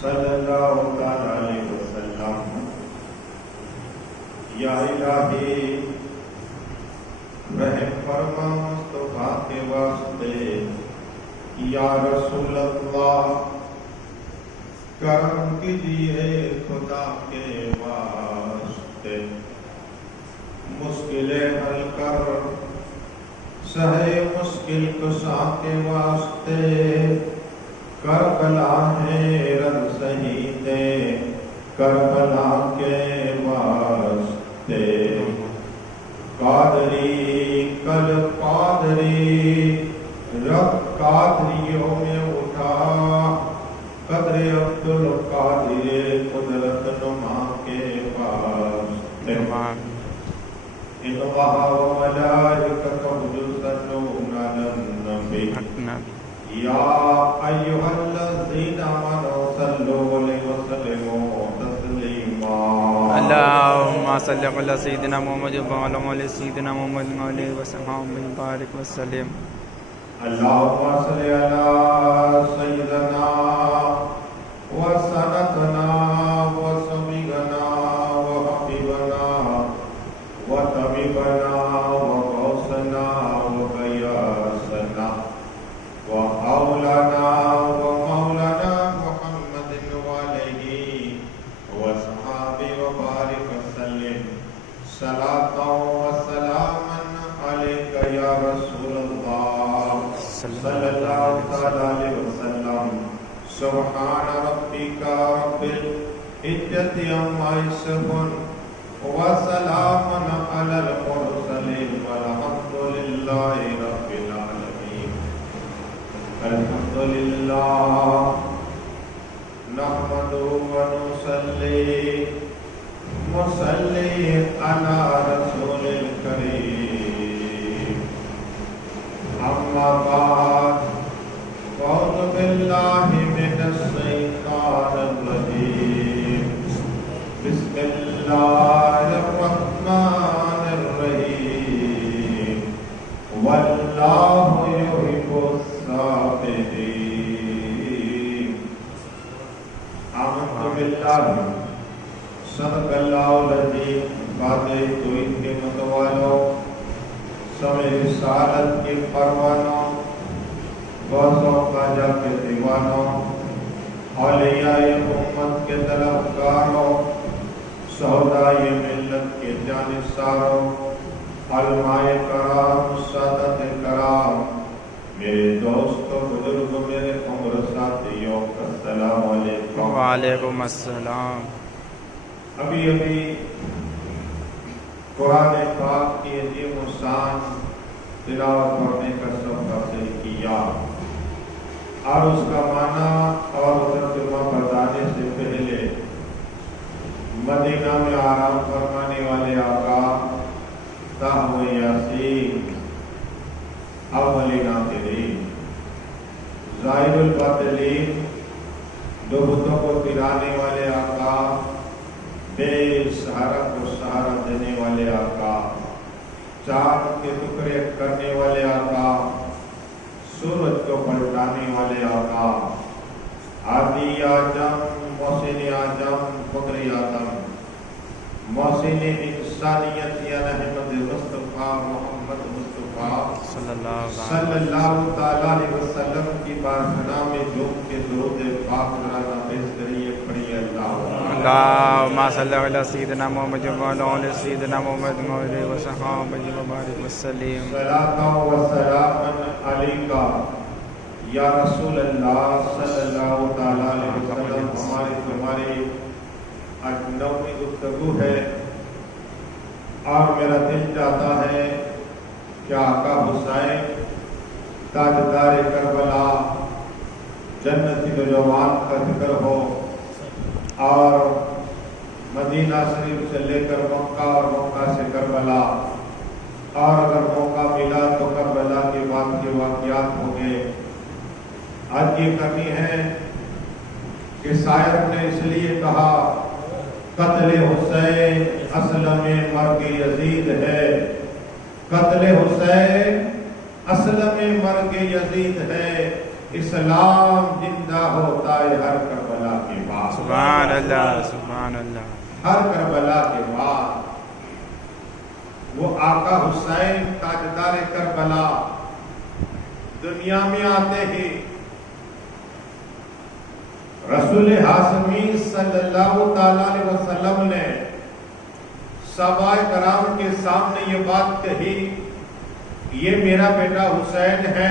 صلی اللہ علیہ وسلم۔ یا الہی رحم فرما مصطفیٰ کے واسطے، یا رسول اللہ کرم کیجیے خدا کے واسطے، مشکلیں حل کر سہے مشکل کشا کے واسطے، کربلا ہے رن شہیدے کربلا کے واسطے، قادری کل قادری رب قادریوں میں اٹھا، قدر عبدالقادر قدرت نما کے واسطے، ان اللہ و ملائکتہ یصلون علی النبی یا ایھا الذین آمنوا صلوا علیہ وسلموا تسلیما۔ اللہم صل علی سیدنا محمد وعلی آل سیدنا محمد وعلیہ وسلم وبارک وسلم۔ اللہم صل علی سیدنا و سندنا و سمیعنا و حبیبنا و طبیبنا و غوثنا و غیاثنا و مولانا و مولانا محمد علیہ و صحابہ و بارک وسلم، صلاۃ و سلام علیک یا رسول اللہ صلی اللہ علیہ وسلم۔ سبحان ربک رب العزۃ عما یصفون وسلام علی المرسلین والحمد للہ رب العالمین۔ الحمد للہ نحمدہ و نصلی علی رسول الکریم، اما بعد اعوذ باللہ من الشیطان الرجیم، بسم اللہ الرحمن الرحیم، واللہ یحب الصابرین۔ آمنت باللہ صدق اللہ العظیم۔ باتیں توحید کے متوالوں، سمے رسالت کے پروانوں، غوثوں خواجہ کے دیوانوں، اولیاء امت کے طلبگاروں، شہدائے ملت کے جانثاروں، علماء کرام، سادات کرام، میرے دوستوں، بزرگوں، میرے عمر ساتھیوں، السلام علیکم۔ وعلیکم السلام۔ ابھی قرآن پاک کی عظیم الشان تلاوت پڑھنے کا سبق حاصل کیا، اور اس کا معنی اور ترجمہ بتانے سے پہلے مدینہ میں آرام فرمانے والے آقا تاہو یاسین، اولین آخرین، ظاہر الباطلین، دو بتوں کو گرانے والے آقا، بے سہارا کو سہارا دینے والے آقا، چاند کے ٹکڑے کرنے والے آقا، سورج کو پلٹانے والے آقا، عادی اعظم، محسن اعظم، فخر اعظم، محسن انسانیت یا رحمت مصطفیٰ محمد مصطفیٰ صلی اللہ تعالیٰ علیہ وسلم کی بارگاہ میں جھوم کے درود پاک نازل پیش کریے، پڑھیے اللہم صل علی سیدنا محمد وعلی آل سیدنا محمد وعلیہ وسلم وبارک وسلم۔ صلاۃ و سلام علیک یا رسول اللہ صلی اللہ تعالیٰ علیہ وسلم۔ ہماری آج نویں گفتگو ہے، اور میرا دل چاہتا ہے کہ آقا حسین تاجدار کربلا، جنتی نوجوان کا ذکر ہو، اور مدینہ شریف سے لے کر مکہ اور مکہ سے کربلا، اور اگر موقع ملا تو کربلا کے بعد کے واقعات ہوں گے۔ آج یہ کرنی ہے کہ شاعر نے اس لیے کہا قتل حسین اصل میں مرگ یزید ہے، قتل حسین اصل میں مرگ یزید ہے، اسلام زندہ ہوتا ہے ہر کربلا کے کے بعد سبحان اللہ سبحان اللہ ہر کربلا کے بعد وہ آقا حسین تاجدار کربلا دنیا میں آتے ہی رسول ہاشمی صلی اللہ تعالی علیہ وسلم نے صحابہ کرام کے سامنے یہ بات کہی، یہ میرا بیٹا حسین ہے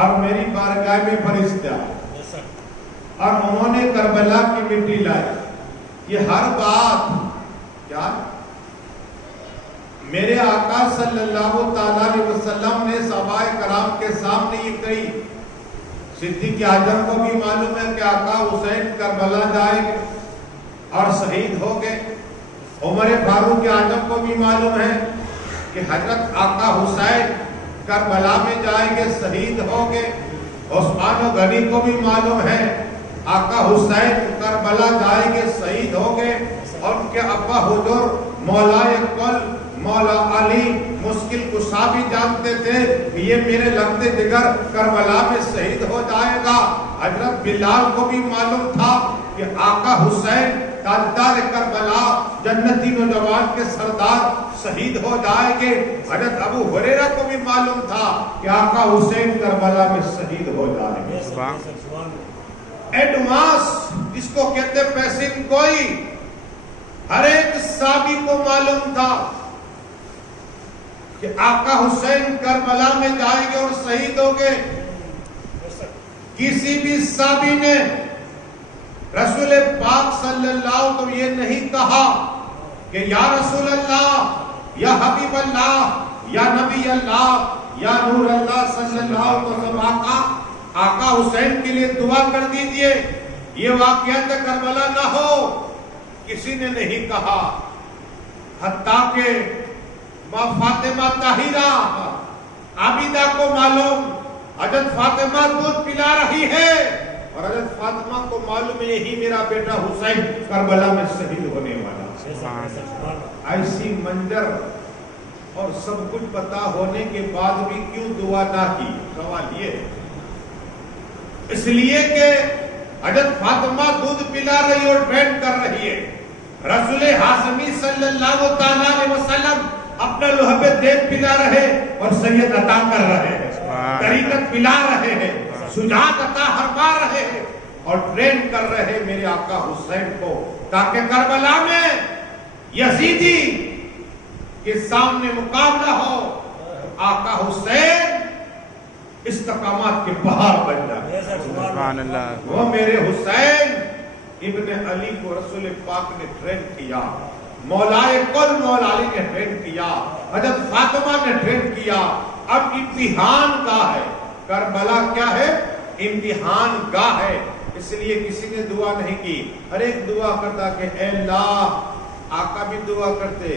اور میری بارگاہ میں فرشتہ ہے، اور انہوں نے کربلا کی مٹی لائی۔ یہ ہر بات کیا میرے آقا صلی اللہ تعالی علیہ وسلم نے صحابہ کرام کے سامنے یہ کہی۔ صدیق اعظم کو بھی معلوم ہے کہ آقا حسین کربلا جائیں گے اور شہید ہو گئے، عمر فاروق اعظم کو بھی معلوم ہے کہ حضرت آقا حسین کربلا میں جائیں گے، شہید ہو گئے، عثمان غنی کو بھی معلوم ہے آقا حسین کربلا جائیں گے، شہید ہو گئے، اور ان کے ابا حضور مولا کل مولا علی مشکل کشا بھی جانتے تھے کہ یہ میرے لگتے جگر کربلا میں شہید ہو جائے گا۔ حضرت بلال کو بھی معلوم تھا کہ آقا حسین تاجدار کربلا جنتی نوجوان کے سردار شہید ہو جائیں گے۔ حضرت ابو ہریرہ کو بھی معلوم تھا کہ آقا حسین کربلا میں شہید ہو جائیں گے۔ ایڈوانس جس کو کہتے پیسن کوئی، ہر ایک صحابی کو معلوم تھا کہ آقا حسین کربلا میں جائیں گے اور شہید ہو گئے۔ کسی بھی صحابی نے رسول پاک صلی اللہ علیہ وسلم یہ نہیں کہا کہ یا رسول اللہ، یا حبیب اللہ، یا نبی اللہ، یا نور اللہ صلی اللہ علیہ وسلم آقا حسین کے لیے دعا کر دیجئے، یہ واقعات کربلا نہ ہو، کسی نے نہیں کہا۔ حتیٰ کہ ماں فاطمہ طاہرہ عابدہ کو معلوم حضرت فاطمہ دودھ پلا رہی ہے، اور حضرت فاطمہ کو معلوم ہے یہی میرا بیٹا حسین کربلا میں شہید ہونے والا۔ ایسی منظر اور سب کچھ پتا ہونے کے بعد بھی کیوں دعا نہ کی؟ سوال یہ ہے، اس لیے کہ حضرت فاطمہ دودھ پلا رہی اور ٹرین کر رہی ہے، رسول ہاشمی صلی اللہ تعالی علیہ وسلم اپنا لہب دیگ پلا رہے اور سید عطا کر رہے ہیں، طریقت پلا رہے ہیں، شجاعت عطا فرما رہے ہیں، اور ٹرین کر رہے ہیں میرے آقا حسین کو، تاکہ کربلا میں یزیدی کے سامنے مقابلہ ہو، آقا حسین استقامت کے پہاڑ بن جائے۔ سبحان اللہ۔ وہ میرے حسین ابن علی کو رسول پاک نے ٹرین کیا، مولائے کل مولا علی نے ٹرین کیا، حضرت فاطمہ نے ٹرین کیا۔ اب امتحان گاہ ہے، کربلا کیا ہے؟ امتحان گاہ ہے، اس لیے کسی نے دعا نہیں کی، ہر ایک دعا کرتا کہ اے اللہ، آقا بھی دعا کرتے،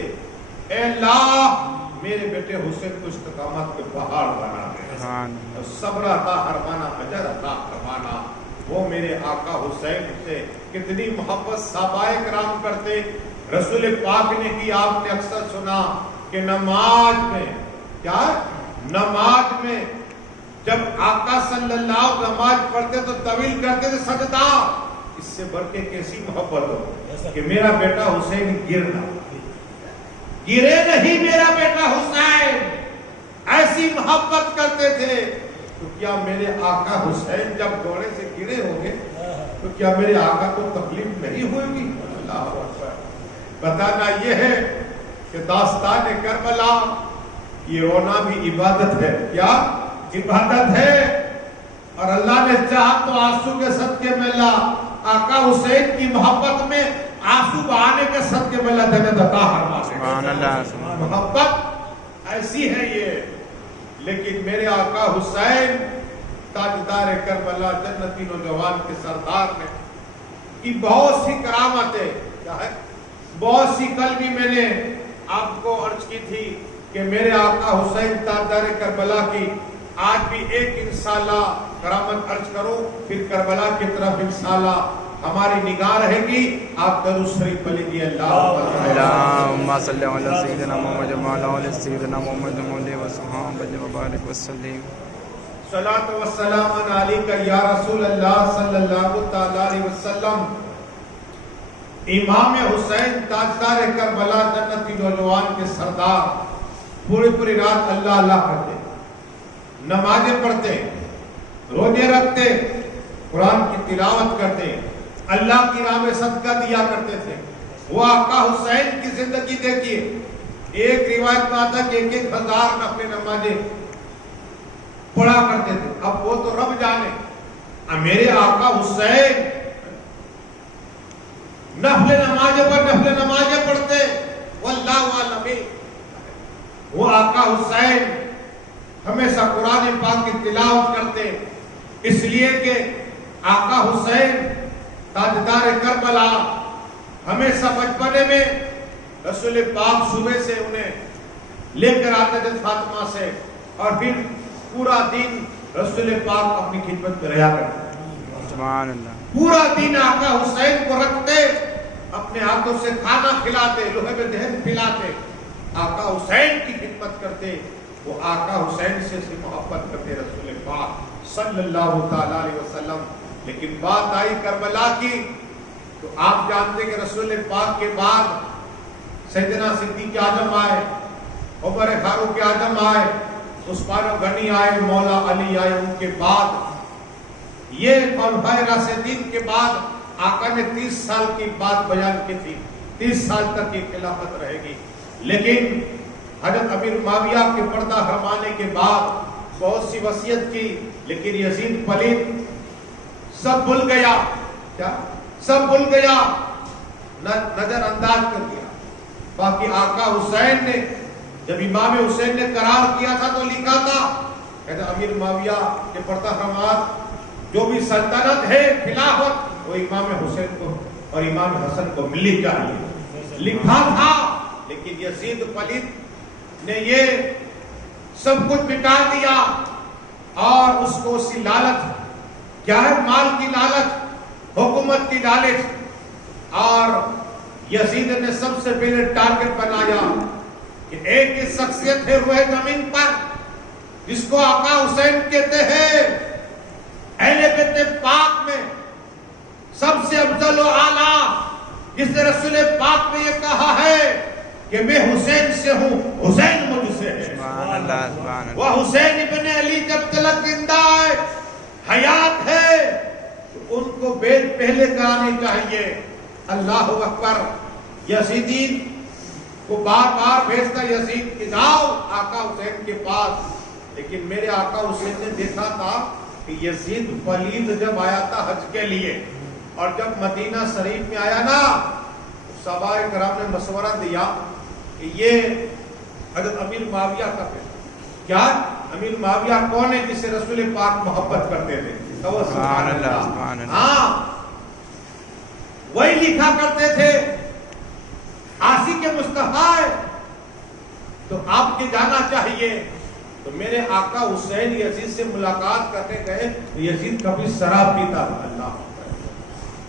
اے اللہ میرے بیٹے حسین کو استقامت کے پہاڑ بنا دے، صبر عطا فرمانا، اجر عطا فرمانا۔ وہ میرے آقا حسین سے کتنی محبت صحابہ کرام کرتے۔ رسول پاک نے کی، آپ نے اکثر سنا کہ نماز میں کیا، نماز میں جب آقا صلی اللہ علیہ وسلم نماز پڑھتے تو طویل کرتے تھے سجدہ، اس سے بڑھ کے کیسی محبت ہو کہ میرا بیٹا حسین گرنا، گرے نہیں میرا بیٹا حسین، ایسی محبت کرتے تھے۔ تو کیا میرے آقا حسین جب گھوڑے سے گرے ہوں گے تو کیا میرے آقا کو تکلیف نہیں ہوئے گی؟ اللہ اکبر۔ بتانا یہ ہے کہ داستان کربلا یہ رونا بھی عبادت ہے، کیا عبادت ہے، اور اللہ نے چاہا تو آنسو کے صدقے میں لا آقا حسین کی محبت میں آنسو بہانے کے صدقے میں اللہ جنت عطا فرما دے۔ محبت ایسی ہے یہ۔ لیکن میرے آقا حسین تاجدار کربلا جنتی نوجوان کے سردار نے کی بہت سی کرامتیں، کیا ہے، بہت سی، کل بھی میں نے آپ کو عرض کی تھی کہ میرے آقا حسین تاجدار کربلا کی آج بھی ایک انشاءاللہ کرامت عرض کروں، پھر کربلا کی طرف انشاءاللہ ہماری نگاہ رہے گی۔ آپ درود شریف پڑھیے، اللہم صلی علی سیدنا محمد وعلی آل سیدنا محمد وعلیہ وسلم وبارک وسلم۔ सलात व सलाम अलैका या रसूल अल्लाह सल्लल्लाहु ताला अलैहि वसल्लम। इमाम हुसैन ताजदार करबला जन्नती नौजवान के सरदार पूरी पूरी रात अल्लाह अल्लाह करते, नमाजें पढ़ते, रोजे रखते, कुरान की तिलावत करते, अल्लाह की राह में सदका दिया करते थे। वो आका हुसैन की जिंदगी देखिए, एक रिवायत में आता कि 1,000 नफले नमाजें पढ़ा करते थे। अब वो तो रब जाने, मेरे आका हुसैन नफले नमाजें पर नफले नमाजें पढ़ते, वल्लाहु आलम। वो आका हुसैन हमेशा कुरान पाक की तिलावत करते, इसलिए कि आका हुसैन ताजदार करबला हमेशा बचपने में रसूल पाक सुबह से उन्हें लेकर आते थे फातिमा से, और फिर पूरा दिन रसूल पाक अपनी खिदमत में रहा करते। सुभान अल्लाह। पूरा दिन आका हुसैन को रखते, अपने हाथों से खाना खिलाते, लोहे में दहन खिलाते, आका हुसैन की खिदमत करते। वो आका हुसैन से मोहब्बत करते रसूल पाक सल्लल्लाहु ताला अलैहि वसल्लम। लेकिन बात आई करबला की, तो आप जानते कि रसूल पाक के बाद सैयदना सिद्दीक आजम आए, उमर फारूक आजम आए, उस्मान गनी आए, मौला अली आए। उनके बाद ये खलीफाए राशिदीन के बाद आका ने 30 साल की बात बयान की थी, 30 साल तक की खिलाफत रहेगी। लेकिन हजरत अमीर मुआविया के पर्दा हरमाने के बाद बहुत सी वसीयत की, लेकिन यजीद पलीद सब भूल गया। क्या सब भूल गया, नजरअंदाज कर दिया। बाकी आका हुसैन ने, जब इमाम हुसैन ने करार किया था तो लिखा था, कहते अमीर मुआविया के पर्दा हरमात जो भी सल्तनत है खिलाफत, वो इमाम हुसैन को और इमाम हसन को मिलनी चाहिए, लिखा था। लेकिन यजीद पलीद ने ये सब कुछ मिटा दिया, और उसको उसी लालच, क्या है, माल की लालच, हुकूमत की लालच, और यजीद ने सबसे पहले टारगेट बनाया कि एक ही शख्सियत है रुए जमीन पर जिसको आका हुसैन कहते हैं, अहले बैत पाक में सबसे अफजल व आला, जिसने रसूल पाक में ये कहा है कि मैं हुसैन से हूं, हुसैन मुझसे है। वह हुसैन इब्ने अली जब तलक जिंदा है, हयात है, तो उनको बेद पहले करानी चाहिए। अल्लाह अकबर। यजीदीन को बार बार भेजता यजीद कि जाओ आका हुसैन के पास, लेकिन मेरे आका हुसैन ने देखा था कि यजीद पलीद जब आया था हज के लिए, और जब मदीना शरीफ में आया ना, सहाबाए किराम ने मशवरा दिया कि ये हजरत अमीर मुआविया का बेटा। क्या अमीर मुआविया कौन है? जिसे रसूल पाक मोहब्बत करते थे। तो वो सुभान अल्लाह, हाँ वही लिखा करते थे, आशिक मुस्तफा है तो आपके जाना चाहिए। तो मेरे आका हुसैन यजीद से मुलाकात करने गए, तो यजीद कभी शराब पीता था। अल्लाह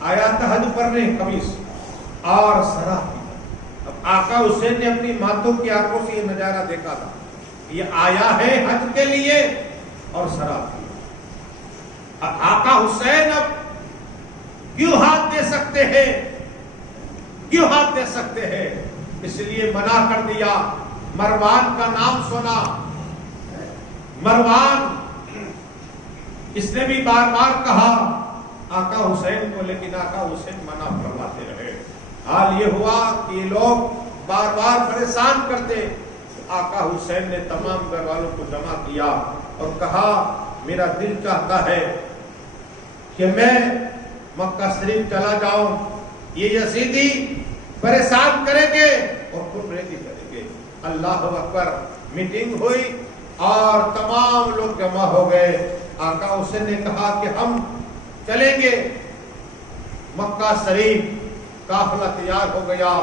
आया था हज पढ़ने कभी और शराब पीता। अब आका हुसैन ने अपनी मातों की आंखों से ये नजारा देखा था, ये आया है हज के लिए और शराब पीता। अब आका हुसैन अब क्यों हाथ दे सकते हैं, क्यों हाथ दे सकते हैं? इसलिए मना कर दिया। मरवान का नाम सुना, मरवान, इसने भी बार बार कहा आका हुसैन को, लेकिन आका हुसैन मना फरमाते रहे। हाल ये हुआ कि लोग बार बार परेशान करते। आका हुसैन ने तमाम घर वालों को जमा किया और कहा मेरा दिल चाहता है कि मैं मक्का शरीफ चला जाऊं, ये यजीदी परेशान करेंगे और खुदरेजी करेंगे। अल्लाह अकबर। मीटिंग हुई और तमाम लोग जमा हो गए। आका हुसैन ने कहा कि हम चलेंगे मक्का शरीफ। काफिला तैयार हो गया,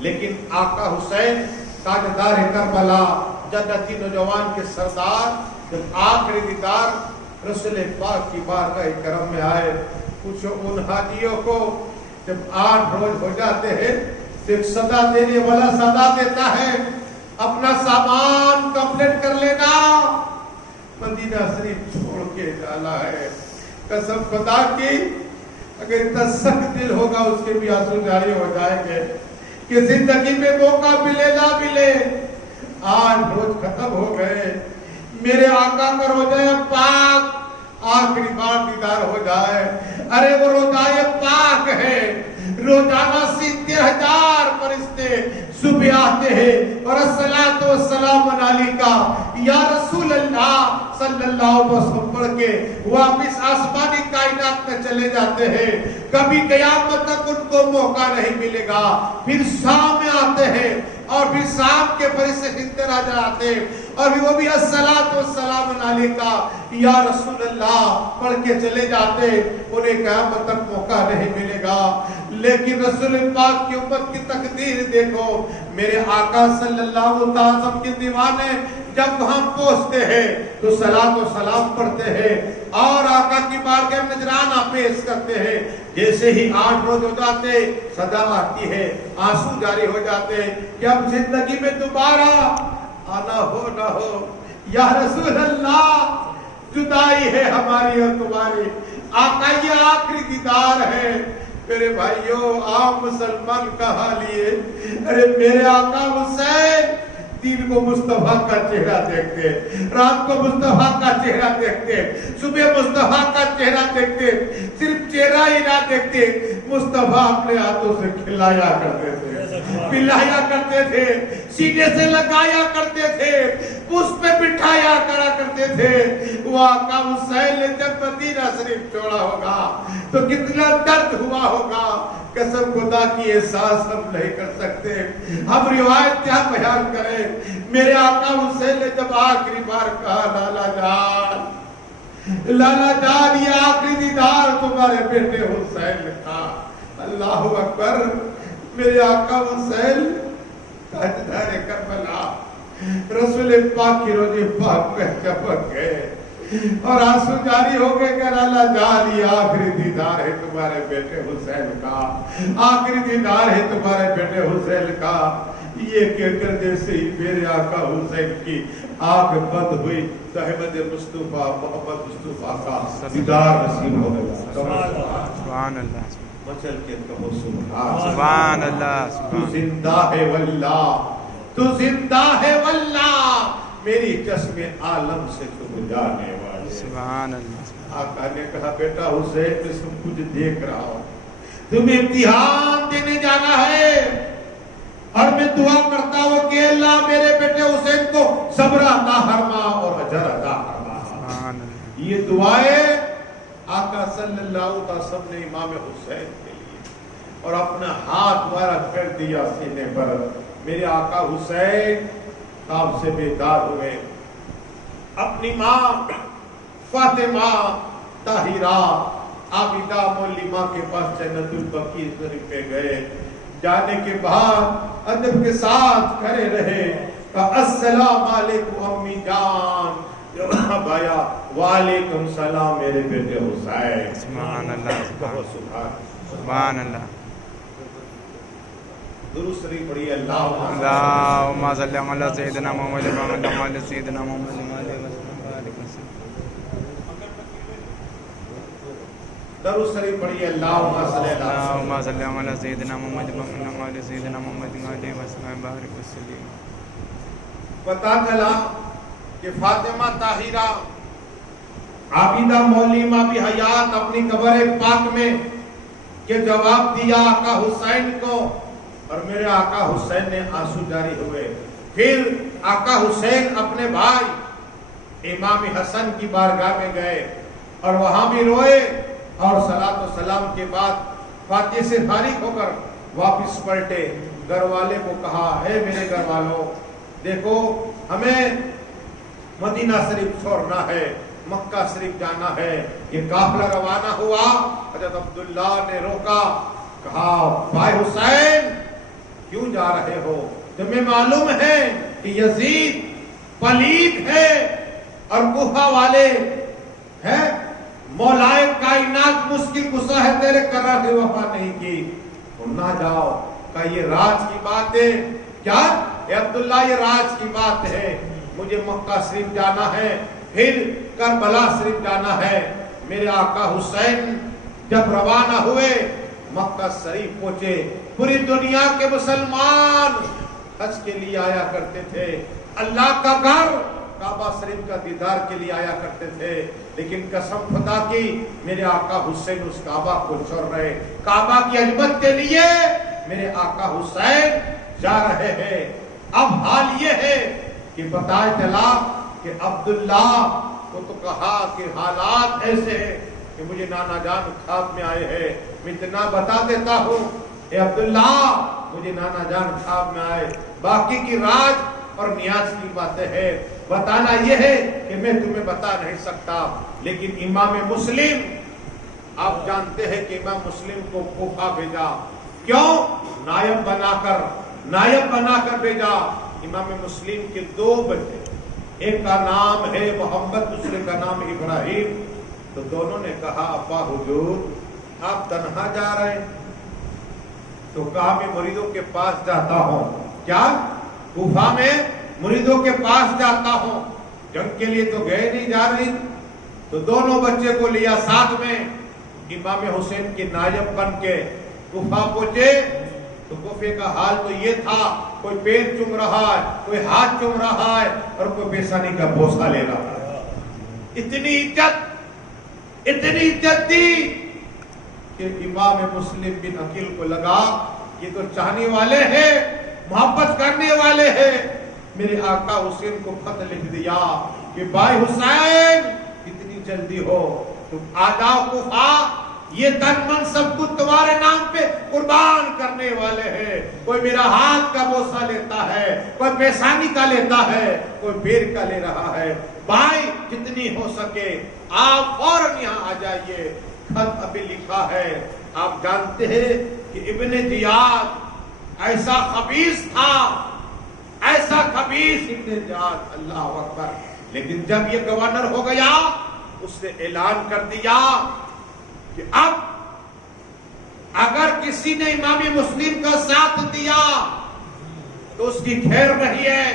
लेकिन आका हुसैन ताजदार करबला, जन्नती नौजवान के सरदार, जब आखिरी दीदार रसूल पाक की बारगाह करम में आए, कुछ उन हाजियों को जब 8 रोज हो जाते हैं तो एक सदा देने वाला सदा देता है, अपना सामान कंप्लीट कर लेना, मदीना शरीफ छोड़ के डाला है। कसम खुदा की, अगर इतना सख्त दिल होगा उसके भी आंसू जारी हो जाएंगे कि जिंदगी में मौका मिले ना मिले, आज रोज खत्म हो गए, मेरे आका का रोज़ा पाक आखिरी बार दीदार हो जाए। अरे वो रोज़ा पाक है, रोजाना 70,000 फरिश्ते सुबह आते हैं और अस्सलातु वस्सलाम अलैका या रसूल अल्लाह सल्लल्लाहु अलैहि वसल्लम पढ़ के वापिस आसमानी कायनात में चले जाते हैं। कभी क़यामत तक उनको मौका नहीं मिलेगा। फिर शाम में आते हैं और फिर शाम के फरिश्ते इधर आ जाते और वो भी अस्सलातु वस्सलाम अलैका या रसूल अल्लाह पढ़ के चले जाते। उन्हें क़यामत तक मौका नहीं मिलेगा। लेकिन रसूल पाक की उम्मत की तकदीर देखो, मेरे आका सल्लल्लाहु अलैहि वसल्लम के दीवाने जब वहां पहुंचते हैं तो सलात व सलाम पढ़ते हैं और आका की बारगाह में नजराना पेश करते हैं। जैसे ही 8 रोज हो जाते, सदा आती है, आंसू जारी हो जाते हैं कि अब जिंदगी में दोबारा आना हो ना हो। या रसूल अल्लाह, जुदाई है हमारी और तुम्हारी, आका ये आखिरी दीदार है। मेरे भाइयों, आप मुसलमान कहा लिए, अरे मेरे आका हुसैन दिन को मुस्तफा का चेहरा देखते, रात को मुस्तफा का चेहरा देखते, सुबह मुस्तफा का चेहरा देखते, सिर्फ चेहरा ही ना देखते, मुस्तफा अपने हाथों से खिलाया करते थे, पिलाया करते थे, सीने से लगाया करते थे, उस पे बिठाया करा करते थे। वो आका हुसैन ने जब मदीना शरीफ छोड़ा होगा तो कितना दर्द हुआ होगा, कसम खुदा की एहसास हम नहीं कर सकते। हम रिवायत क्या बयान करें। मेरे आका हुसैन ने जब आखिरी बार कहा, लाला जान, लाला जान, ये आखिरी दीदार तुम्हारे बेटे हुसैन ने कहा। अल्लाहु अकबर। मेरे आका हुसैन ताजदार करबला रसूल पाक की रोज़े पाक में चपक गए और आंसू जारी हो गए कि लाला जान, ये आखिरी दीदार है तुम्हारे बेटे हुसैन का, आखिरी दीदार है तुम्हारे बेटे हुसैन का। ये कहकर जैसे ही मेरे आका हुसैन की आंख बंद हुई तो अहमद मुस्तफा मोहम्मद मुस्तफा का दीदार नसीब हो गया। सुभान अल्लाह, मचल के कहो सुभान सुभान अल्लाह। तू जिंदा है वल्लाह, तू जिंदा है वल्लाह, मेरी चश्मे आलम से तुम जाने वाले। सुभान अल्लाह। आका ने कहा, बेटा हुसैन, मैं सब कुछ देख रहा हूँ, तुम्हें इम्तिहान देने जाना है और मैं दुआ करता हूँ कि अल्लाह मेरे बेटे हुसैन को सब्र अता फरमा और अजर अता फरमा। ये दुआएं आका सल्लल्लाहु अलैहि वसल्लम ने इमाम हुसैन के लिए और अपना हाथ द्वारा कर दिया सीने पर। मेरे आका हुसैन ख्वाब से बेदार हुए, अपनी माँ फातिमा ताहिरा आबिदा मौलिमा के पास जन्नतुल बकी शरीफ पे गए। जाने के बाद अदब के साथ खड़े रहे, अस्सलाम वालेकुम अम्मी जान। जवाब आया, वालेकुम सलाम मेरे बेटे हुसैन। सुभान अल्लाह, सुभान अल्लाह। दुरूद शरीफ पढ़िए। अल्लाहुम्मा सल्ली अला सय्यिदिना मुहम्मद व अला सय्यिदिना मुहम्मद व आलिहि वसल्लम। दुरूद शरीफ पढ़िए। अल्लाहुम्मा सल्ली अला सय्यिदिना मुहम्मद व अला सय्यिदिना मुहम्मद व आलिहि वसल्लम। पता चला कि फातिमा ताहिरा आबिदा मौलिमा भी हयात अपनी कब्र पाक में के जवाब दिया आका हुसैन को और मेरे आका हुसैन ने आंसू जारी हुए। फिर आका हुसैन अपने भाई इमाम हसन की बारगाह में गए और वहां भी रोए और सलात व सलाम के बाद फातिहा से फारिग होकर वापस पलटे। घर वाले को कहा, हे मेरे घर वालों, देखो हमें मदीना शरीफ छोड़ना है, मक्का शरीफ जाना है। ये काफिला रवाना हुआ। हज़रत अब्दुल्ला ने रोका, कहा, भाई हुसैन क्यों जा रहे हो? तुम्हें मालूम है कि यजीद पलीद है और गुफा वाले हैं, मौलाए कायनात मुश्किल गुस्सा है, तेरे करार की वफा नहीं की, तुम ना जाओ। का ये राज की बात है क्या? अब्दुल्ला, ये राज की बात है, मुझे मक्का शरीफ जाना है। پھر کربلا شریف جانا ہے. میرے آقا حسین جب روانہ ہوئے مکہ شریف پہنچے. پوری دنیا کے مسلمان حج کے لیے آیا کرتے تھے, اللہ کا گھر کعبہ شریف کا دیدار کے لیے آیا کرتے تھے, لیکن قسم خدا کی میرے آقا حسین اس کعبہ کو چھوڑ رہے. کعبہ کی عظمت کے لیے میرے آقا حسین جا رہے ہیں. اب حال یہ ہے کہ پتہ چلا کہ عبداللہ کو تو کہا کہ حالات ایسے ہیں کہ مجھے نانا جان خواب میں آئے ہیں. میں اتنا بتا دیتا ہوں, اے عبداللہ مجھے نانا جان خواب میں آئے. باقی کی راز اور نیاز کی باتیں ہیں, بتانا یہ ہے کہ میں تمہیں بتا نہیں سکتا. لیکن امام مسلم, آپ جانتے ہیں کہ امام مسلم کو کوفہ بھیجا. کیوں؟ نائب بنا کر بھیجا. امام مسلم کے 2 بچے, ایک کا نام ہے محمد, دوسرے کا نام ابراہیم. تو دونوں نے کہا ابا حضور آپ تنہا جا رہے ہیں؟ تو کہا میں مریدوں کے پاس جاتا ہوں. کیا؟ کوفہ میں مریدوں کے پاس جاتا ہوں. جنگ کے لیے تو گئے نہیں جا رہی. تو دونوں بچے کو لیا ساتھ میں, امام حسین کی نائب بن کے کوفہ پہنچے. تو کوفے کا حال تو یہ تھا, کوئی پیر چوم رہا ہے, کوئی ہاتھ چوم رہا ہے, اور کوئی پیشانی کا بوسہ لے رہا ہے. اتنی عزت دی کہ امام مسلم بن عقیل کو لگا یہ تو چاہنے والے ہیں, محبت کرنے والے ہیں. میرے آقا حسین کو خط لکھ دیا کہ بھائی حسین اتنی جلدی ہو, تم آ جاؤ کوفہ, یہ تن من سب کچھ تمہارے نام پہ قربان کرنے والے ہیں. کوئی میرا ہاتھ کا بوسہ لیتا ہے, کوئی پیشانی کا لیتا ہے, کوئی پیر کا لے رہا ہے. بھائی جتنی ہو سکے آپ فوراً یہاں آ جائیے. خط ابھی لکھا ہے. آپ جانتے ہیں کہ ابن زیاد ایسا خبیث تھا, ایسا خبیث ابن زیاد, اللہ اکبر. لیکن جب یہ گورنر ہو گیا اس نے اعلان کر دیا کہ اب اگر کسی نے امام مسلم کا ساتھ دیا تو اس کی خیر نہیں ہے.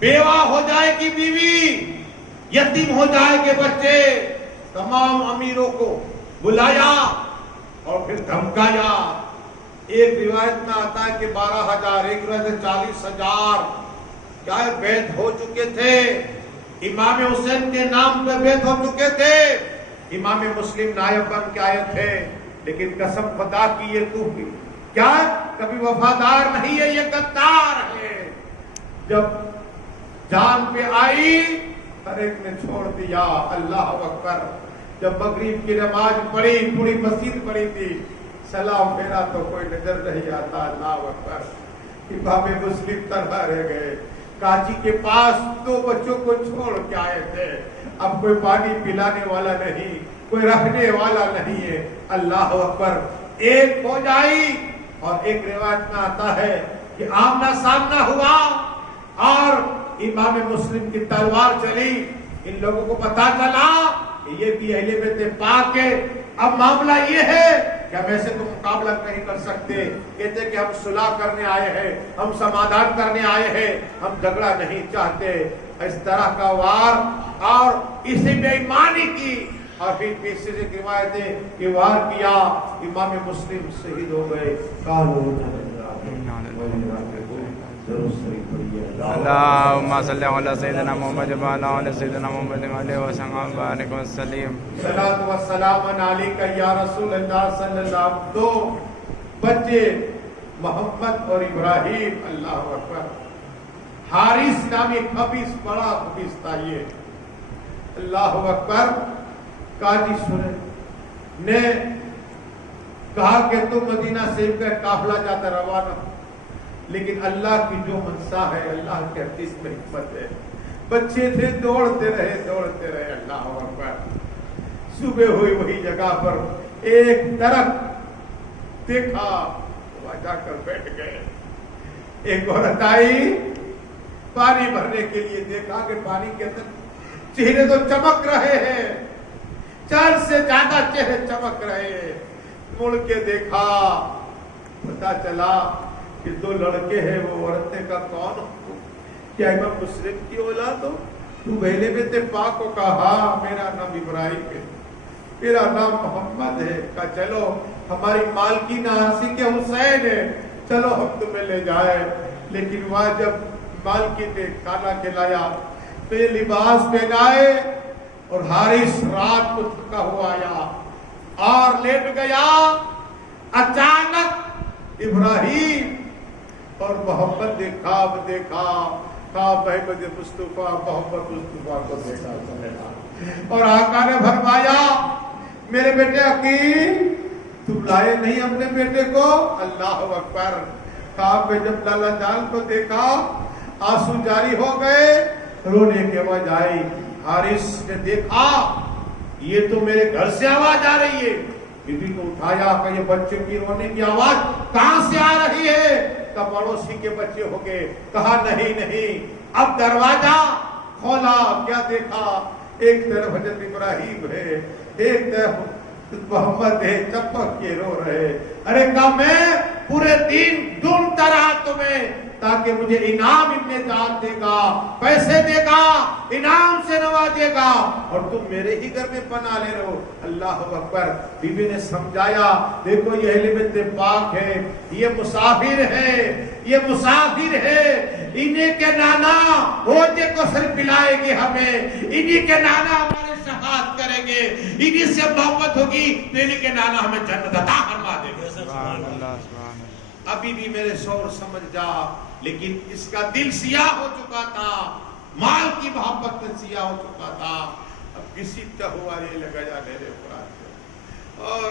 بیوہ ہو جائے گی بیوی, یتیم ہو جائے گے بچے. تمام امیروں کو بلایا اور پھر دھمکایا. ایک روایت میں آتا ہے کہ 12,000, ایک روایت میں 40,000 کیا بیعت ہو چکے تھے. امام حسین کے نام پہ بیعت ہو چکے تھے. امام مسلم نائب بن کے آئے تھے, لیکن قسم خدا کی یہ تو کیا کبھی وفادار نہیں ہے, یہ غدار ہے. جب جان پہ آئی ہر ایک نے چھوڑ دیا. اللہ اکبر. جب مغرب کی نماز پڑھی, پوری مسجد پڑھی تھی, سلام پھیرا تو کوئی نظر نہیں آتا. اللہ اکبر. امام مسلم تنہا رہ گئے. کاجی کے پاس 2 بچوں کو چھوڑ کے آئے تھے. اب کوئی پانی پلانے والا نہیں, کوئی رکھنے والا نہیں ہے. اللہ اکبر. ایک ہو جائی اور ایک روایت میں آتا ہے کہ آمنا سامنا ہوا اور امام مسلم کی تلوار چلی. ان لوگوں کو پتا چلا کہ یہ بھی اہل بیت پاک ہے. اب معاملہ یہ ہے کہ ہم ایسے تو مقابلہ نہیں کر سکتے. کہتے کہ ہم صلح کرنے آئے ہیں, ہم سمادھان کرنے آئے ہیں, ہم جھگڑا نہیں چاہتے. اس طرح کا وار اور اسی بے ایمانی کی اور پھر پیچھے سے روایتیں کہ وار کیا. امام مسلم شہید ہو گئے. اللهم صل على سيدنا محمد وعلى آل سيدنا محمد وعلى وسلم وبارك وسلم. صلاۃ و سلام علیک یا رسول اللہ صلی اللہ علیہ وسلم. 2 بچے محمد اور ابراہیم. اللہ اکبر. حارث نامی خبیث, بڑا خبیث تھا یہ. اللہ اکبر. قاضی سنے نے کہا کہ تم مدینہ سے کا قافلہ جاتا روانہ, لیکن اللہ کی جو منشا ہے, اللہ کے حدیث میں حکمت ہے. بچے تھے, دوڑتے رہے. اللہ اکبر. صبح ہوئی وہی جگہ پر ایک درخت دیکھا, وہاں جا کر بیٹھ گئے. ایک عورت آئی پانی بھرنے کے لیے, دیکھا کہ پانی کے اندر چہرے تو چمک رہے ہیں, 4 سے زیادہ چہرے چمک رہے ہیں. مڑ کے دیکھا, پتا چلا کہ 2 لڑکے ہیں. وہ عورتیں کا کون ہو؟ کیا امام مسلم کی اولاد ہو؟ تو पहले में ते पाक को कहा मेरा नाम इब्राहिम है, मेरा नाम मोहम्मद है, कहा चलो हमारी मालकिन आशिक हुसैन है, चलो हम तुम्हें ले जाए। लेकिन वहाँ जब मालकिन ने खाना खिलाया तो ये लिबास पहनाए और हारिस रात को थका हुआ आया और लेट गया। अचानक इब्राहिम और मोहम्मद ने ख्वाब देखा, ख्वाब अहमद मुस्तफा मोहम्मद मुस्तफा को देखा चलेगा। और आका ने फरमाया मेरे बेटे अकील तुम लाए नहीं अपने बेटे को? अल्लाह अकबर। ख्वाब में जब लाला जान को देखा आंसू जारी हो गए, रोने की आवाज आई। हारिस ने देखा ये तो मेरे घर से आवाज आ रही है, बीबी को उठाया कि ये बच्चे की रोने की आवाज कहां से आ रही है? तब पड़ोसी के बच्चे हो गए। कहा नहीं नहीं। अब दरवाजा खोला, क्या देखा? एक तरफ हजरत इब्राहिम है, एक तरफ मोहम्मद है, चपक के रो रहे। अरे कहा मैं पूरे दिन ढूंढता रहा तुम्हें ताकि मुझे इनाम इब्ने जात देगा, पैसे देगा, इनाम से नवाजेगा, और तुम मेरे ही घर में पना ले रहे हो। अल्लाह अकबर। बीबी ने समझाया देखो ये अहले बैत पाक है, ये मुसाफिर है, ये मुसाफिर है, इन्हीं के नाना होते को सर पिलाएंगे हमें, इन्हीं के नाना हमारे शहादत करेंगे, इन्हीं से मोहब्बत होगी तो इन्हीं के नाना हमें जन्नत अता फरमा देंगे। सुभान अल्लाह, सुभान अल्लाह। अभी भी मेरे शौर समझ जा, लेकिन इसका दिल सियाह हो चुका था, माल की मोहब्बत में सियाह हो चुका था। अब किसी तहुआरे लगा जा मेरे कुरान से और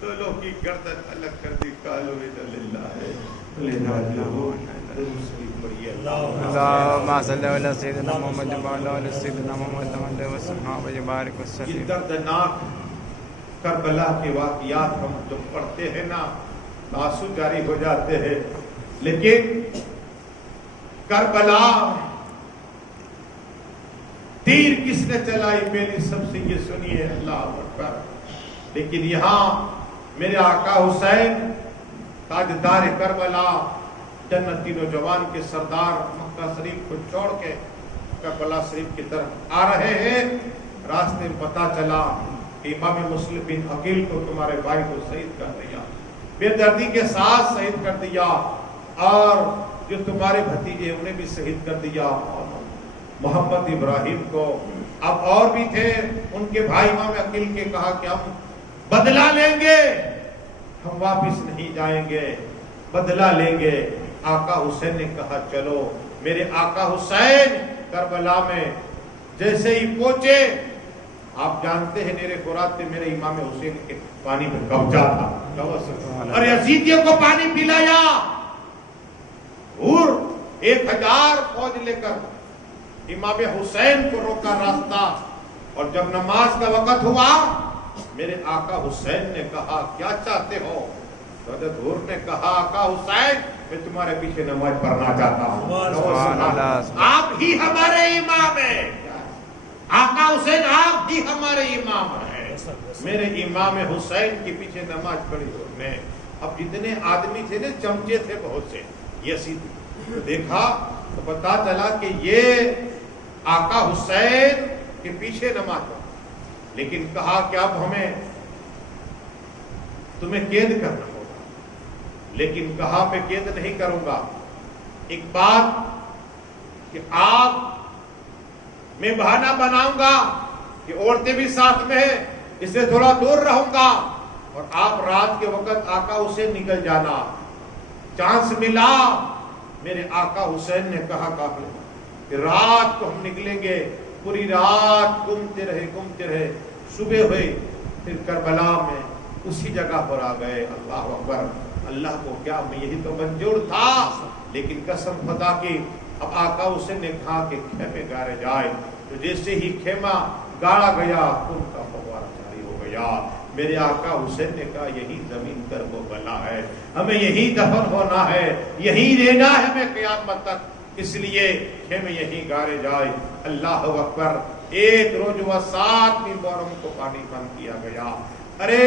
दोनों की गर्दन अलग कर दी। कालो लिल्लाह है दर्दनाक करबला के वाक़ियात हम जब पढ़ते हैं ना आंसू जारी हो जाते हैं। लेकिन करबला तीर किसने चलाई मेरी सबसे ये सुनिए, अल्लाह अकबर। लेकिन यहाँ मेरे आका हुसैन ताजदार करबला जन्नती नौजवान के सरदार मक्का शरीफ को छोड़ के करबला शरीफ की तरफ आ रहे हैं। रास्ते में पता चला कि इमाम मुस्लिम बिन अकील को तुम्हारे भाई को शहीद कर दिया, बेदर्दी के साथ शहीद कर दिया, और जो तुम्हारे भतीजे उन्हें भी शहीद कर दिया। मोहम्मद इब्राहिम को अब और भी थे उनके भाई इमाम अकील के कहा कि हम बदला लेंगे, हम वापिस नहीं जाएंगे, बदला लेंगे। आका हुसैन ने कहा चलो। मेरे आका हुसैन करबला में जैसे ही पहुंचे, आप जानते हैं मेरे खुरात में मेरे इमाम हुसैन के पानी में कब्जा था और यजीदियों को पानी पिलाया। और 1000 फौज लेकर इमाम हुसैन को रोका रास्ता, और जब नमाज का वक्त हुआ मेरे आका हुसैन ने कहा क्या चाहते हो? तो हज़रत हुर ने कहा आका हुसैन मैं तुम्हारे पीछे नमाज पढ़ना चाहता हूँ। आप ही हमारे इमाम हैं आका हुसैन, आप ही हमारे इमाम हैं। मेरे इमाम हुसैन के पीछे नमाज पढ़ी उन्होंने। अब जितने आदमी थे ना, चमचे थे बहुत से, यजीद देखा तो पता चला कि ये आका हुसैन के पीछे नमाज पढ़। लेकिन कहा कि अब हमें तुम्हें कैद करना होगा। लेकिन कहा मैं कैद नहीं करूंगा, एक बात कि आप मैं बहाना बनाऊंगा कि औरतें भी साथ में है, इससे थोड़ा दूर रहूंगा, और आप रात के वक्त आका हुसैन निकल जाना। चांस मिला, मेरे आका हुसैन ने कहा काफिर कि रात को हम निकलेंगे, पूरी रात घूमते रहे, सुबह हुई फिर करबला में उसी जगह पर आ गए। अल्लाह अकबर। अल्लाह को क्या मैं यही तो मंजूर था। लेकिन कसम खुदा की अब आका हुसैन ने कहा कि खेमे गाड़े जाए, तो जैसे ही खेमा गाड़ा गया खून का फव्वारा जारी हो गया। मेरे आका हुसैन ने कहा यही जमीन पर वो बला है, हमें यही दफन होना है, यही रहना है हमें क़यामत तक, इसलिए खेमे यही गाड़े जाए। अल्लाह अकबर। एक रोज वह 7 मिंबरों को पानी बंद किया गया। अरे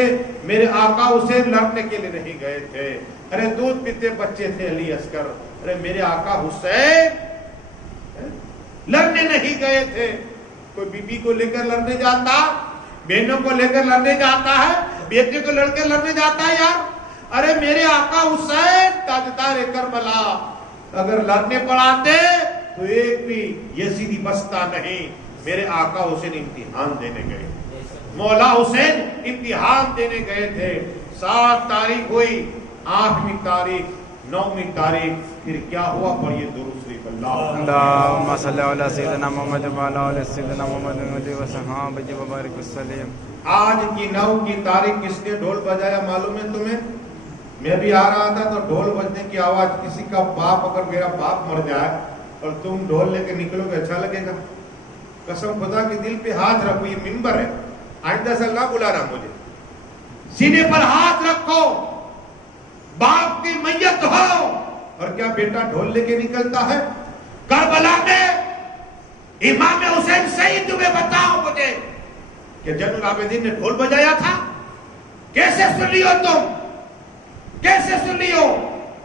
मेरे आका हुसैन लड़ने के लिए नहीं गए थे, अरे दूध पीते बच्चे थे अली अस्कर। अरे मेरे आका हुसैन लड़ने नहीं गए थे। कोई बीबी को लेकर लड़ने जाता, बहनों को लेकर लड़ने जाता है, बेटे को लड़कर लड़ने जाता है यार। अरे मेरे आका हुसैन ताजदार करबला अगर लड़ने पड़ाते तो एक भी यजीदी बचता नहीं। मेरे आका हुसैन इम्तिहान देने गए, मौला हुसैन इम्तिहान देने गए थे। 7 तारीख हुई, 8वीं तारीख, 9वीं तारीख, फिर क्या हुआ? पढ़िए दुरूद शरीफ। अल्लाहुम्मा सल्ली अला सय्यिदिना मुहम्मद व अला आलि सय्यिदिना मुहम्मद व सहाबति व बारिक वसल्लम। आज की 9 की तारीख किसने ढोल बजाया मालूम है तुम्हें? मैं भी आ रहा था तो ढोल बजने की आवाज, किसी का बाप, अगर मेरा बाप मर जाए और तुम ढोल लेके निकलोगे अच्छा लगेगा? कसम खुदा के दिल पे हाथ रखो, ये मिंबर है, आइंदा से अल्लाह बुला रहा मुझे। सीने पर हाथ रखो, बाप की मैयत हो और क्या बेटा ढोल लेके निकलता है? करबला में इमाम हुसैन शहीद, तुम्हें बताओ मुझे कि जैनुल आबिदीन ने ढोल बजाया था? कैसे सुन लियो तुम? कैसे सुन लियो?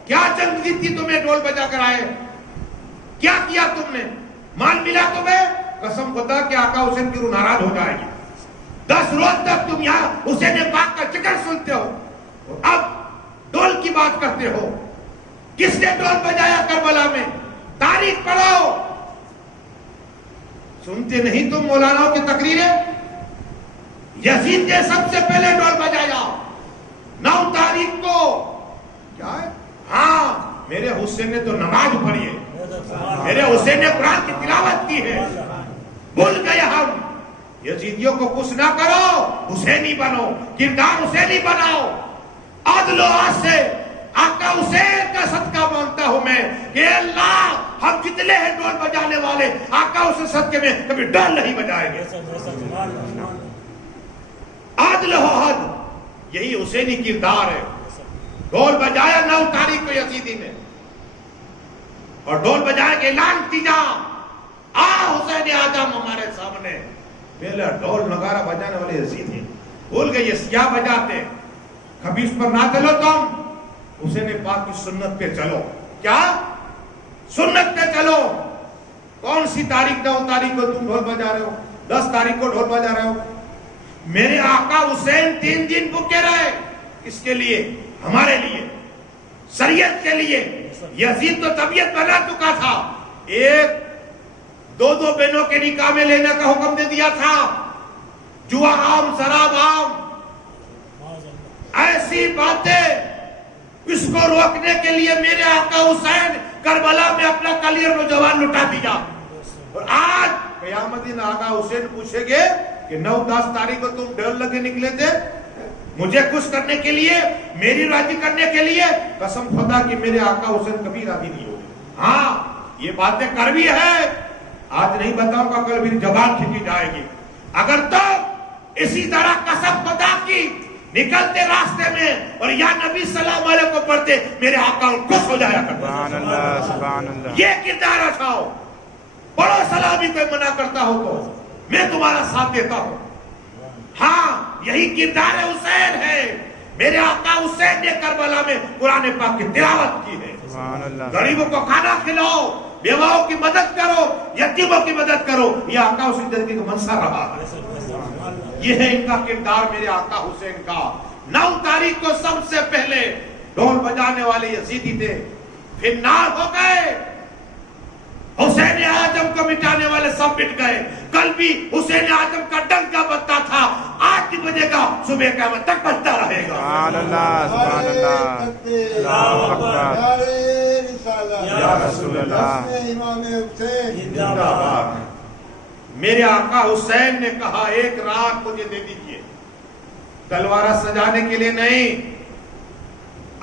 क्या जंग जीती तुम्हें ढोल बजा कर आए? क्या किया तुमने? मान मिला तुम्हें? कसम खुदा के आका हुसैन की रूह नाराज हो जाएगी। 10 रोज तक तुम यहाँ हुसैन पाक का जिक्र सुनते हो, अब ढोल की बात करते हो। किसने ढोल बजाया करबला में? तारीख पढ़ो। सुनते नहीं तुम मौलानाओं की तकरीरें? यजीद ने सबसे पहले ढोल बजाया 9 तारीख को। क्या है? हाँ, मेरे हुसैन ने तो नमाज पढ़ी है, मेरे हुसैन ने कुरान की तिलावत की है। भूल गए हम। यजीदियों को कुछ ना करो, हुसैनी बनो, किरदार हुसैनी बनाओ। आदलो आज से आका हुसैन का सदका मांगता हूं मैं कि अल्लाह हम जितने हैं ढोल बजाने वाले, आका हुसैन सदके में कभी ढोल नहीं बजाएंगे। आदल हो हद, यही हुसैनी किरदार है। ढोल बजाया 9 तारीख को यजीदी ने, और ढोल बजाए के ऐलान किया, आ हुसैन आजम हमारे सामने। पहले ढोल नगारा बजाने वाले यजीदी भूल गए क्या बजाते। कभी इस पर ना चलो तुम, हुसैन पाक की सुन्नत पे चलो। क्या सुन्नत पे चलो? कौन सी तारीख? 9 तारीख को तुम ढोल बजा रहे हो, 10 तारीख को ढोल बजा रहे हो। मेरे आका हुसैन 3 दिन भूखे रहे। किसके लिए? हमारे लिए, शरीयत के लिए। यजीद तो तबीयत बना चुका था, 1-2 बहनों के निकाह में लेने का हुक्म दे दिया था। जुआ आम, शराब आम, ऐसी बातें, इसको रोकने के लिए मेरे आका हुसैन करबला में अपना कलियर नौजवान लुटा दिया। और आज क़यामत दिन आका हुसैन पूछेंगे कि 9-10 तारीख को तुम ढोल लगे निकले थे मुझे खुश करने के लिए, मेरी राजी करने के लिए। कसम खुदा कि मेरे आका हुसैन कभी राजी नहीं होगी। हाँ, ये बातें कर भी है, आज नहीं बताऊंगा, कल भी जबान खींची जाएगी। अगर तो इसी तरह कसम खुदा की निकलते रास्ते में और या नबी सल्लल्लाहु अलैहि वसल्लम को पढ़ते, मेरे आका खुश हो जाया करते। सुभान अल्लाह, सुभान अल्लाह। ये किरदार रखाओ। बड़ो सलामी कोई मना करता हो तो मैं तुम्हारा साथ देता हूं। हाँ, यही किरदार हुसैन है। मेरे आका हुसैन ने करबला में कुरान पाक की तिलावत की है। सुभान अल्लाह। गरीबों को खाना खिलाओ, बेवाओं की मदद करो, यतीमों की मदद करो। ये आका हुसैन जिंदगी का मंशा रहा है। ये है इनका किरदार मेरे आका हुसैन का। 9 तारीख को सबसे पहले ढोल बजाने वाले यजीदी थे, फिर नार हो गए। हुसैन आजम को मिटाने वाले सब मिट गए। कल भी हुसैन आजम का डंका बजता था, आज भी बजेगा, सुबह क़यामत तक बजता रहेगा। सुभान अल्लाह, सुभान अल्लाह, अल्लाहु अकबर, या रसूल अल्लाह। जिंदाबाद। मेरे आका हुसैन ने कहा, एक रात मुझे दे दीजिए, तलवार सजाने के लिए नहीं,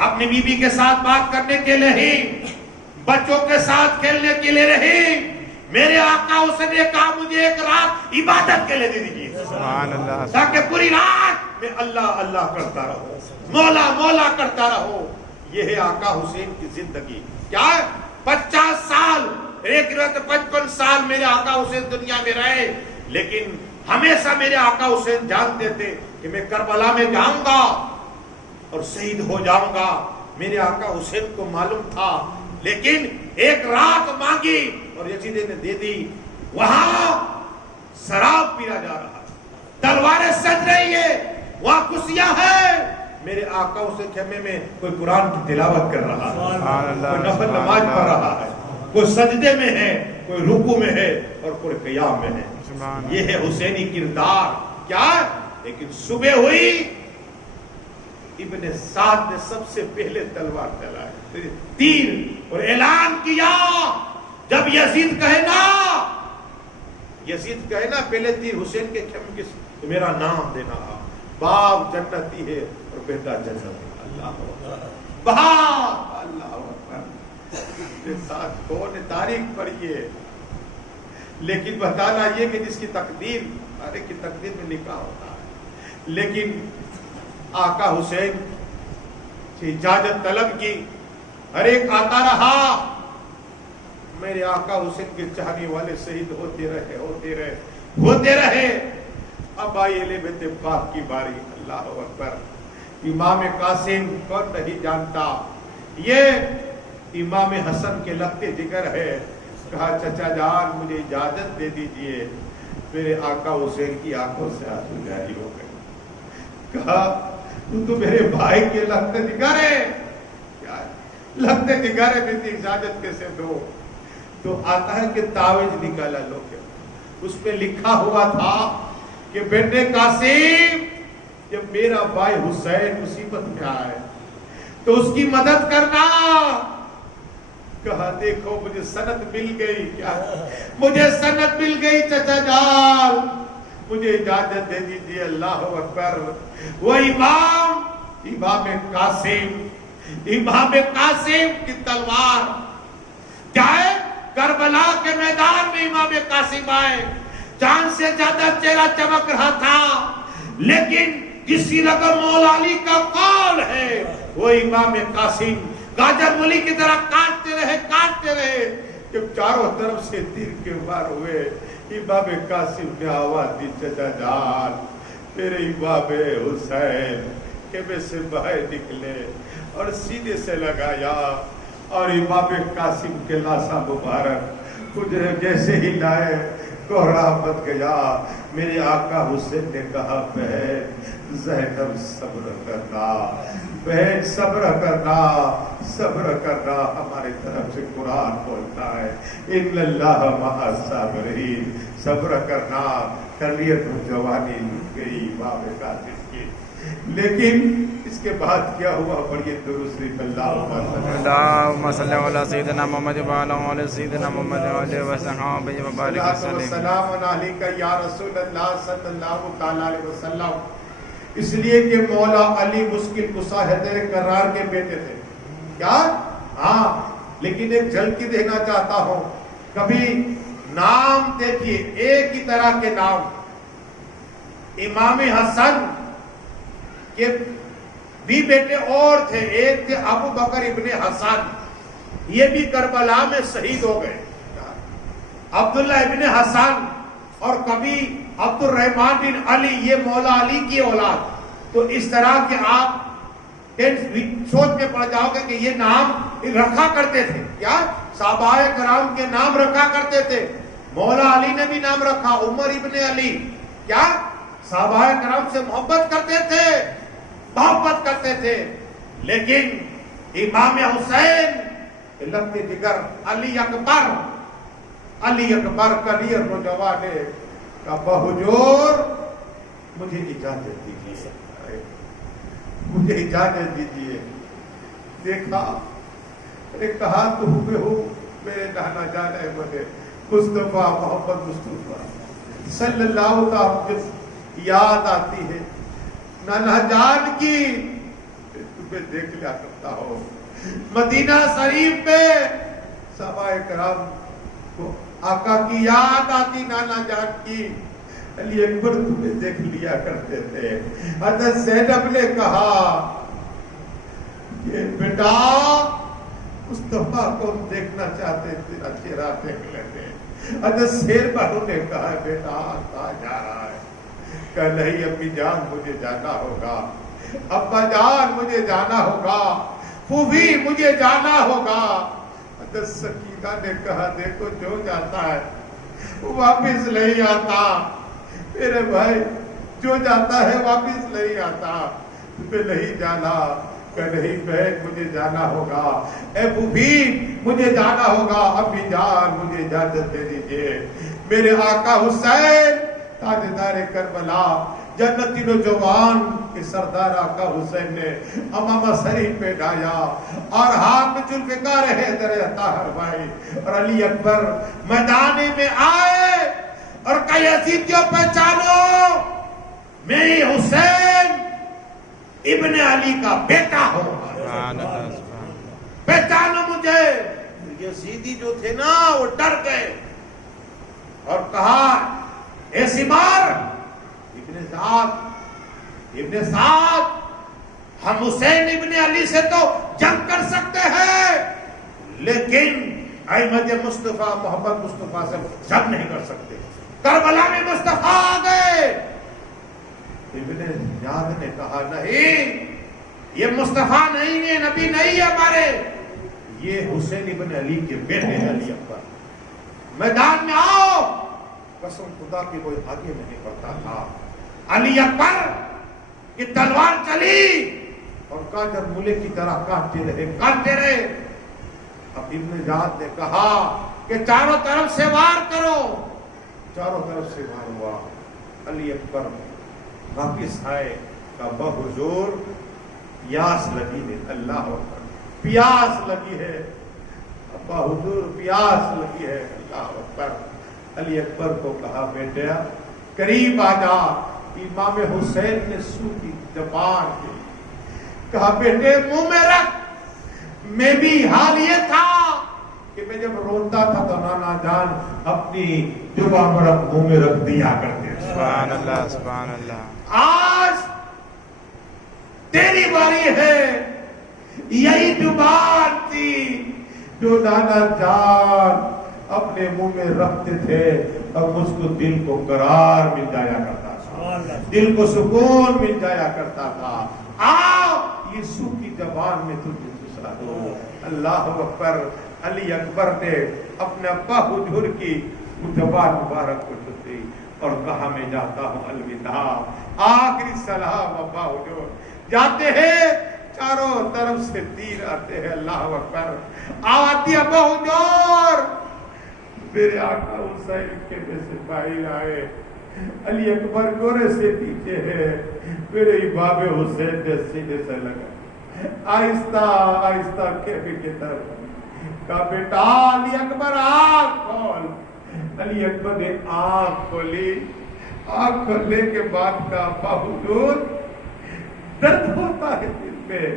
अपनी बीबी के साथ बात करने के लिए नहीं, बच्चों के साथ खेलने के लिए नहीं। मेरे आका हुसैन ने कहा, मुझे एक रात इबादत के लिए दे दीजिए, सुभान अल्लाह, ताकि पूरी रात मैं अल्लाह अल्लाह करता रहूं, मौला मौला करता रहूं। ये है आका हुसैन की जिंदगी। क्या है? 50 साल, एक 55 साल मेरे आका हुसैन दुनिया में रहे, लेकिन हमेशा मेरे आका हुसैन जानते थे कि मैं करबला में जाऊंगा और शहीद हो जाऊंगा। मेरे आका हुसैन को मालूम था, लेकिन एक रात मांगी और यजीद ने दे दी। وہاں شراب پیا جا رہا ہے، تلواریں سج رہی ہے، وہاں کرسیاں ہیں، میرے آقا اسے خیمے میں کوئی قرآن کی تلاوت کر رہا ہے، کوئی نفل نماز پڑھ رہا ہے، کوئی سجدے میں ہے، کوئی رکوع میں ہے اور کوئی قیام میں ہے. یہ ہے حسینی کردار. کیا؟ لیکن صبح ہوئی، ابن سعد نے سب سے پہلے تلوار چلائی، تیر، اور اعلان کیا جب یزید کہے نا پہلے تیر حسین کے خیمے کے تو میرا نام دینا، باپ جنتی ہے اور بیٹا جنتی ہے. اللہ باپ، اللہ اکبر. ساتھ کون تاریخ پڑھیے، لیکن بتانا یہ کہ جس کی تقدیر ہر ایک کی تقدیر میں لکھا ہوتا ہے. لیکن آقا حسین سے اجازت طلب کی، ہر ایک آتا رہا. میرے آقا حسین کے چاہنے والے شہید ہوتے رہے. اب آئی اہل بیت پاک کی باری. اللہ اکبر. امام قاسم کون نہیں جانتا، یہ امام حسن کے لگتے جگر ہے. کہا چچا جان مجھے اجازت دے دیجئے. میرے آقا حسین کی آنکھوں سے آنسو جاری ہو گئے. کہا تو میرے بھائی کے لگتے جگر ہے، کیا لگتے جگر ہے، میری اجازت کیسے دو؟ تو آتا ہے کہ تعویذ نکالا لوگ، اس پہ لکھا ہوا تھا کہ بیٹے قاسم جب میرا بھائی حسین مصیبت میں آئے تو اس کی مدد کرنا. کہا دیکھو مجھے سند مل گئی. کیا مجھے سند مل گئی چچا جان، مجھے اجازت دے دیجیے. اللہ اکبر. وہ امام قاسم کی تلوار کیا ہے، کربلا کے میدان میں امام قاسم آئے. چاند سے زیادہ چہرہ چمک رہا تھا، لیکن کسی رقم مولا علی کا قول ہے. وہ امام قاسم گاجر مولی کی طرح کاٹتے رہے. جب چاروں طرف سے تیر کے وار ہوئے، امام قاسم نے آواز دی چچا جان میرے امام حسین خیمے سے باہر نکلے اور سینے سے لگایا، اور امام قاسم کے لاشا مبارک مجھے جیسے ہی لائے کوہرا بت گیا. میرے آقا حسین نے کہا بہن زینب صبر کرنا، بہن صبر کرنا. ہماری طرف سے قرآن بولتا ہے ان اللہ مع الصابرین، صبر کرنا. کر لیے تو جوانی لٹ گئی امام قاسم کی. لیکن اس کے بعد کیا ہوا؟ پڑھیے درود شریف. اللہم صلی علی سیدنا محمد وعلی آل سیدنا محمد وعلی وصحبہ وبارک وسلم. السلام علیکہ یا رسول اللہ صلی اللہ تعالی علیہ وسلم. اس لیے کہ مولا علی مشکل کشا حیدر کرار کے بیٹے تھے. کیا؟ ہاں. لیکن ایک جھلکی دینا چاہتا ہوں. کبھی نام دیکھیے، ایک ہی طرح کے نام. امام حسن کے بھی بیٹے اور تھے. ایک تھے ابو بکر ابن حسن، یہ بھی کربلا میں شہید ہو گئے. عبداللہ ابن حسن اور کبھی عبد الرحمن بن علی، یہ مولا علی کی اولاد. تو اس طرح کے آپ سوچ میں پڑ جاؤ گے کہ یہ نام رکھا کرتے تھے. کیا؟ صحابہ کرام کے نام رکھا کرتے تھے. مولا علی نے بھی نام رکھا، عمر ابن علی. کیا؟ صحابہ کرام سے محبت کرتے تھے. لیکن امام حسین لگتے جگر علی اکبر کلیئر نوجوان کا بہجور مجھے اجازت دیجیے. دیکھا، کہا تو ہوئے ہو میرے نانا جان احمد مصطفیٰ محمد مصطفیٰ صلی اللہ تعالی. یاد آتی ہے نانا جان کی، تمہیں دیکھ لیا کرتا ہو مدینہ شریف پہ. صحابہ کرام کو آقا کی یاد آتی، نانا جان کی. علی اکبر تمہیں دیکھ لیا کرتے تھے. حضرت زینب نے کہا کہ بیٹا مصطفیٰ کو دیکھنا چاہتے تھے، چہرہ دیکھ لیتے. حضرت شیر بہو نے کہا بیٹا کہاں جا رہا ہے؟ کہ نہیں امی جان مجھے جانا ہوگا، ابا جان مجھے جانا ہوگا، پھوپھی مجھے جانا ہوگا. حضرت سکینہ نے کہا دیکھو جو جاتا ہے واپس نہیں آتا میرے بھائی، جو جاتا ہے واپس نہیں آتا۔ میں نہیں جانا کہ نہیں بہن مجھے جانا ہوگا، اے بوبھی مجھے جانا ہوگا، ابھی جان مجھے اجازت دے دیجئے۔ میرے آقا حسین تاجدار کربلا، جنتی نوجوان کے سردار آقا حسین نے امامہ شریف پہ ڈایا اور ہاتھ میں ذوالفقار حیدر عطا فرمائی، اور علی اکبر میدان میں آئے اور کہا یزیدیوں پہچانو، میں حسین ابن علی کا بیٹا ہوں، پہچانو مجھے۔ یزیدی جو تھے نا وہ ڈر گئے اور کہا اے سمار ابن سعد، ہم حسین ابن علی سے تو جنگ کر سکتے ہیں لیکن احمد مصطفیٰ محمد مصطفیٰ سے جنگ نہیں کر سکتے۔ کربلا میں مصطفیٰ آ گئے۔ ابن زیاد نے کہا نہیں، یہ مصطفیٰ نہیں ہے، نبی نہیں ہے ہمارے، یہ حسین ابن علی کے بیٹے ہیں علی اکبر، میدان میں آؤ۔ قسم خدا کی کوئی آگے نہیں بڑھتا تھا۔ علی اکبر کی تلوار چلی اور کاجر مولے کی طرح کاٹتے رہے۔ اب ابن زیاد نے کہا کہ چاروں طرف سے وار کرو، چاروں طرف سے وار ہوا۔ علی اکبر واپس آئے، کہا بحضور پیاس لگی ہے، اللہ اکبر پیاس لگی ہے، ابا حضور پیاس لگی ہے، اللہ اکبر۔ علی اکبر کو کہا بیٹا قریب آ جا۔ امام حسین نے سوکھی زبان کی کہا بیٹے منہ میں رکھ۔ میں بھی حال یہ تھا کہ میں جب روتا تھا تو نانا جان اپنی زبان منہ میں رکھ دیا کرتے۔ سبحان اللہ سبحان اللہ۔ آج تیری باری ہے، یہی زبان تھی جو نانا جان اپنے منہ میں رکھتے تھے اور مجھ کو دل کو قرار مل جایا کرتا تھا، دل کو سکون مل جایا کرتا تھا۔ آؤ یہ سوکھی زبان میں تجھے سسا دو، اللہ اکبر۔ علی اکبر نے اپنے ابا حضور کی زبان مبارک کو چھوڑی اور کہا میں جاتا ہوں الوداع، آخری سلام ابا حضور۔ جاتے ہیں چاروں طرف سے تیر آتے ہیں، اللہ اکبر۔ آواتی ابا حضور، میرے آقا حسین کے میں سے باہر آئے، علی اکبر گورے سے پیچھے ہے، میرے امام حسین نے سینے سے لگا، آہستہ آہستہ کعبے کی طرف کہا بیٹا علی اکبر آنکھ کھول۔ علی اکبر نے آنکھ کھولی، آنکھ کھولنے کے بعد کہا ابا حضور درد ہوتا ہے دل میں،